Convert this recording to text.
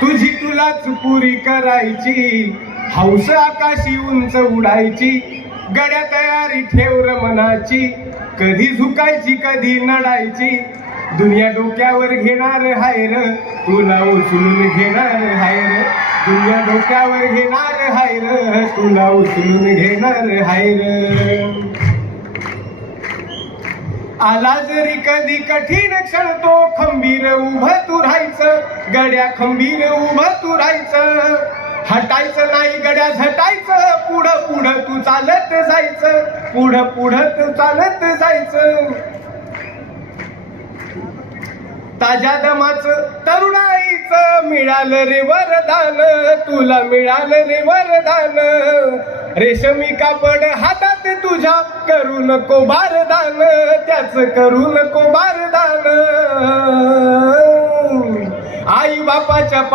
तुझी तुलाच पुरी करायची, हौस आकाशी उंच उडायची, गड्या तयारी ठेव र मनाची, कधी झुकायची कधी नडायची, दुनिया डोक्यावर घेणार हाय र, तुला उचलून घेणार हाय र, दुनिया डोक्यावर घेणार हाय र, तुला उचलून घेणार हाय र. आला जरी कधी कठीण क्षण तो खंबीर उभं तू राहायचं, गड्या खंबीर उभं तू राहायचं, हटायचं नाही गड्या झटायचं, पुढं पुढं तू चालत जायचं, पुढं पुढं तू चालत जायचं. ताज्या दमाचं तरुणाईचं मिळालं रे वरदान, तुला मिळालं रे वरदान, रेशमी कापड हातात तुझ्या करू नको बारदान, त्याच करू नको बारदान. आई बापाच्या